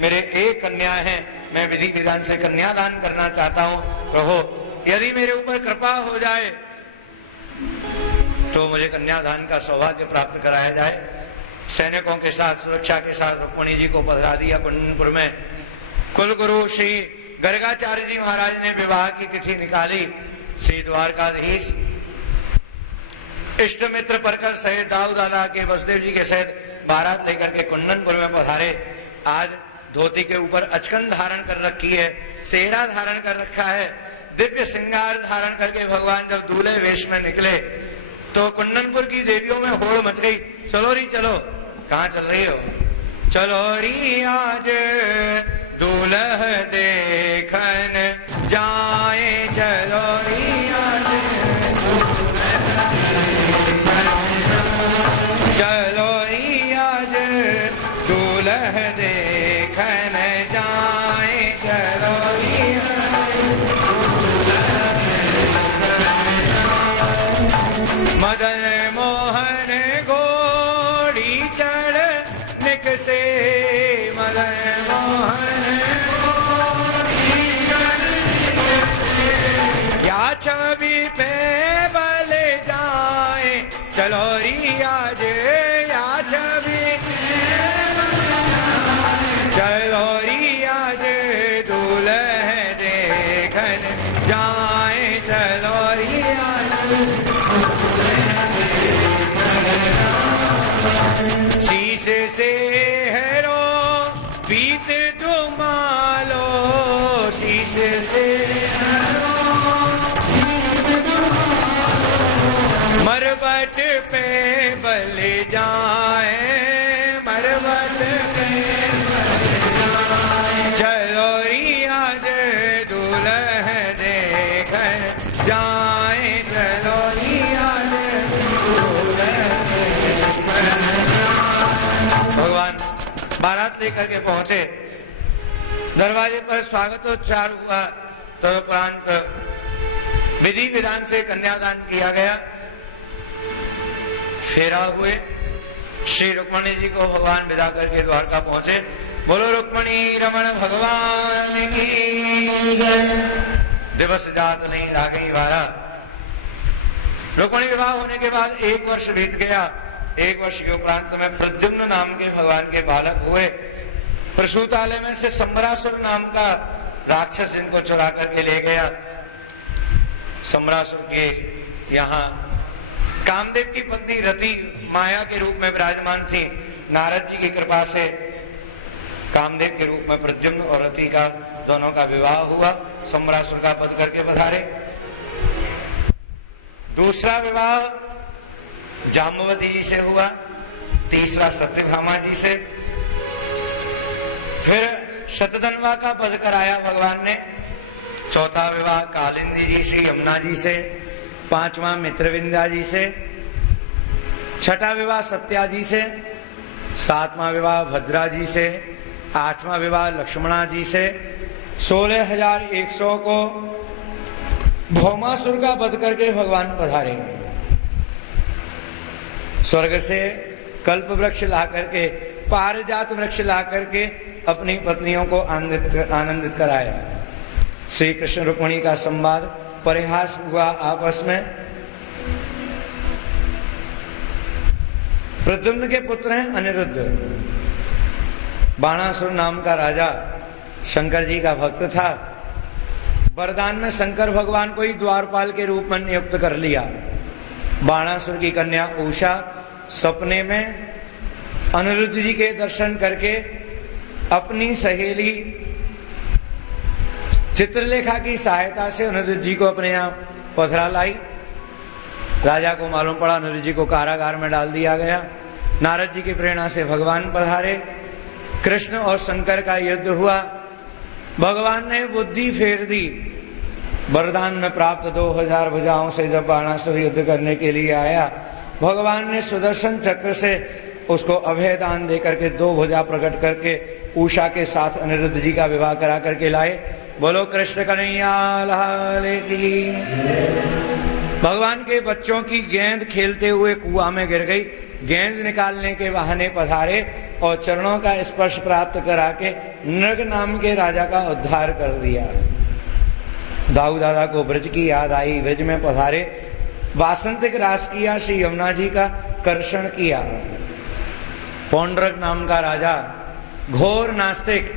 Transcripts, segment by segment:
मेरे एक कन्या है, मैं विधि विधान से कन्यादान करना चाहता हूं। प्रभु यदि मेरे ऊपर कृपा हो जाए तो मुझे कन्यादान का सौभाग्य प्राप्त कराया जाए। सैनिकों के साथ, सुरक्षा के साथ रुक्मणी जी को पधरा दिया कुंडनपुर में। कुलगुरु श्री गर्गाचार्य जी महाराज ने विवाह की तिथि निकाली। श्री द्वारकाधीश इष्ट मित्र परकर सहित दाऊ दादा के वसुदेव जी के सहित बारात लेकर के कुंडनपुर में पधारे। आज धोती के ऊपर अचकन धारण कर रखी है, सेहरा धारण कर रखा है, दिव्य श्रृंगार धारण करके भगवान जब दूल्हे वेश में निकले तो कुंडनपुर की देवियों में होड़ मच गई। चलो री चलो। कहाँ चल रही हो? चलो री आज दूल्ह देखन जाए, चलो री आज चलो री आज दूल्ह देखन जाए, चलो री मदन मोहन घोड़ी चढ़ निकसे, मदन मोहन घोड़ी चढ़ निकसे, या छवि पे बल जाए, चलो री आज या छवि चलो री आज दूल्ह देखन जाए, चलो री आज शीश से हेरो पीत दुमालो, शीश से मरबट पे बल जाए, मरबट पे चलो री आज दूल्ह देखन जाए, चलो री आज भगवान बारात लेकर के पहुंचे। दरवाजे पर स्वागतोच्चार हुआ। तदुपरांत विधि विधान से कन्यादान किया गया। फेरा हुए। श्री रुक्मणी जी को भगवान विदा करके द्वारका पहुंचे। बोलो रुक्मणी रमण भगवान की जय। दिवस जात नहीं आ गई वारा। रुक्मणी विवाह होने के बाद 1 वर्ष बीत गया। 1 वर्ष के उपरांत में प्रद्युम्न नाम के भगवान के बालक हुए। प्रसूतालय में से सम्रासुर नाम का राक्षस इनको चुरा करके ले गया। सम्रासुर के यहाँ कामदेव की पत्नी रति माया के रूप में विराजमान थी। नारद जी की कृपा से कामदेव के रूप में प्रद्युम्न और रति का दोनों का विवाह हुआ। सम्रासुर का वध करके पधारे। दूसरा विवाह जाम्बवती जी से हुआ। तीसरा सत्यभामा जी से। फिर शतधन्वा का वध कराया भगवान ने। चौथा विवाह कालिंदी जी से, यमुना जी से। 5वां मित्रविंदा जी से। 6ठा विवाह सत्या जी से। 7वां विवाह भद्रा जी से। 8वां विवाह लक्ष्मणा जी से। 16,100 को भौमासुर का वध करके भगवान पधारे। स्वर्ग से कल्प वृक्ष ला करके, पारिजात वृक्ष ला करके अपनी पत्नियों को आनंदित कराया। श्री कृष्ण रुक्मणी का संवाद, परिहास हुआ आपस में। प्रद्युम्न के पुत्र हैं अनिरुद्ध। बाणासुर नाम का राजा शंकर जी का भक्त था। वरदान में शंकर भगवान को ही द्वारपाल के रूप में नियुक्त कर लिया। बाणासुर की कन्या उषा सपने में अनिरुद्ध जी के दर्शन करके अपनी सहेली चित्रलेखा की सहायता से अनिरुद्ध जी को अपने यहाँ पधरा लाई। राजा को मालूम पड़ा, अनिरुद्ध जी को कारागार में डाल दिया गया। नारद जी की प्रेरणा से भगवान पधारे। कृष्ण और शंकर का युद्ध हुआ। भगवान ने बुद्धि फेर दी। वरदान में प्राप्त 2000 भुजाओं से जब बाणासुर युद्ध करने के लिए आया, भगवान ने सुदर्शन चक्र से उसको अभय दान दे करके 2 भुजा प्रकट करके उषा के साथ अनिरुद्ध जी का विवाह करा करके लाए। बोलो कृष्ण कन्हैया लाल की। भगवान के बच्चों की गेंद खेलते हुए कुआं में गिर गई। गेंद निकालने के बहाने पधारे। और चरणों का स्पर्श प्राप्त करा के नृग नाम के राजा का उद्धार कर दिया। दाऊ दादा को ब्रज की याद आई, ब्रज में पधारे, वासंतिक रास किया, श्री यमुना जी का कर्षण किया। पौंड्रक नाम का राजा घोर नास्तिक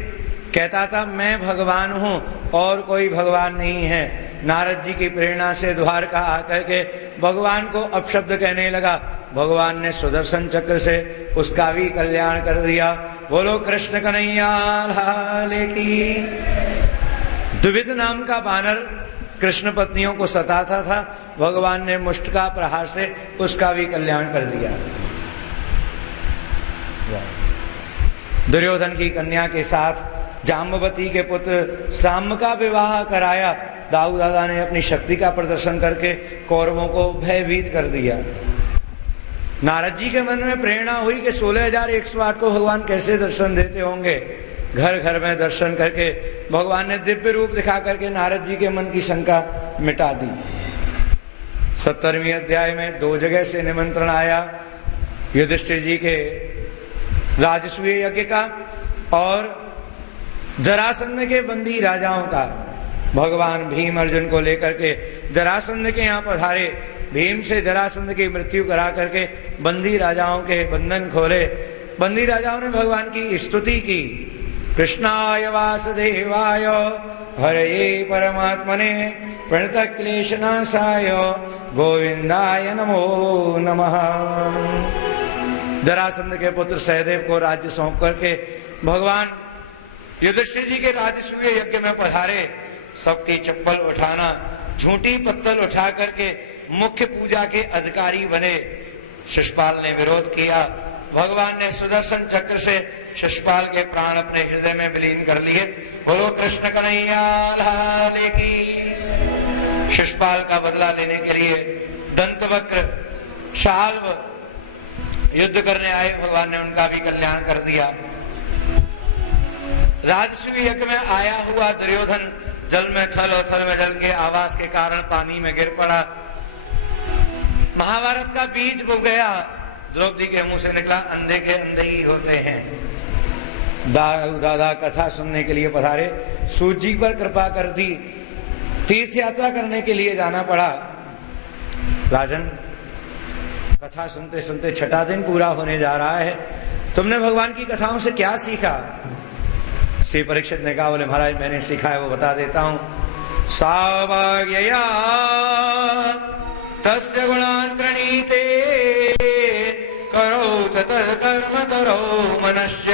कहता था मैं भगवान हूं और कोई भगवान नहीं है। नारद जी की प्रेरणा से द्वारका आकर के भगवान को अपशब्द कहने लगा। भगवान ने सुदर्शन चक्र से उसका भी कल्याण कर दिया। बोलो कृष्ण कन्हैया लाल की। द्विविध नाम का बानर कृष्ण पत्नियों को सताता था, भगवान ने मुष्ट का प्रहार से उसका भी कल्याण कर दिया। दुर्योधन की कन्या के साथ जाम्बवती के पुत्र साम्ब का विवाह कराया। दाऊ दादा ने अपनी शक्ति का प्रदर्शन करके कौरवों को भयभीत कर दिया। नारद जी के मन में प्रेरणा हुई कि 16,108 को भगवान कैसे दर्शन देते होंगे। घर घर में दर्शन करके भगवान ने दिव्य रूप दिखा करके नारद जी के मन की शंका मिटा दी। 70वें अध्याय में 2 जगह से निमंत्रण आया, युधिष्ठिर जी के राजसूय यज्ञ का और जरासंध के बंदी राजाओं का। भगवान भीम अर्जुन को लेकर के जरासंध के यहाँ पधारे। भीम से जरासंध की मृत्यु करा करके बंदी राजाओं के बंधन खोले। बंदी राजाओं ने भगवान की स्तुति की। कृष्णाय वासुदेवाय हरये परमात्मने प्रणत क्लेशनाशाय गोविंदाय नमो नमः। जरासंध के पुत्र सहदेव को राज्य सौंप करके भगवान युधिष्ठिर जी के राजसूय यज्ञ में पधारे। सबकी चप्पल उठाना, झूठी पत्तल उठा करके मुख्य पूजा के अधिकारी बने। शिशुपाल ने विरोध किया। भगवान ने सुदर्शन चक्र से शिशुपाल के प्राण अपने हृदय में विलीन कर लिए। बोलो कृष्ण कन्हैया लाल की। शिशुपाल का बदला लेने के लिए दंतवक्र शाल्व युद्ध करने आए, भगवान ने उनका भी कल्याण कर दिया। राजसूय यज्ञ में आया हुआ दुर्योधन जल में थल और थल में जल के आवास के कारण पानी में गिर पड़ा। महाभारत का बीज बुन गया। द्रौपदी के मुंह से निकला अंधे के अंधे ही होते हैं। दादा कथा सुनने के लिए पधारे। सूत जी पर कृपा कर दी। तीर्थ यात्रा करने के लिए जाना पड़ा। राजन, कथा सुनते सुनते 6ठा दिन पूरा होने जा रहा है, तुमने भगवान की कथाओं से क्या सीखा? श्री परीक्षित ने कहा, बोले महाराज मैंने सीखा है वो बता देता हूं। सावाग्यया तस्य गुणांतरणीते करो ततः कर्म करो मनस्य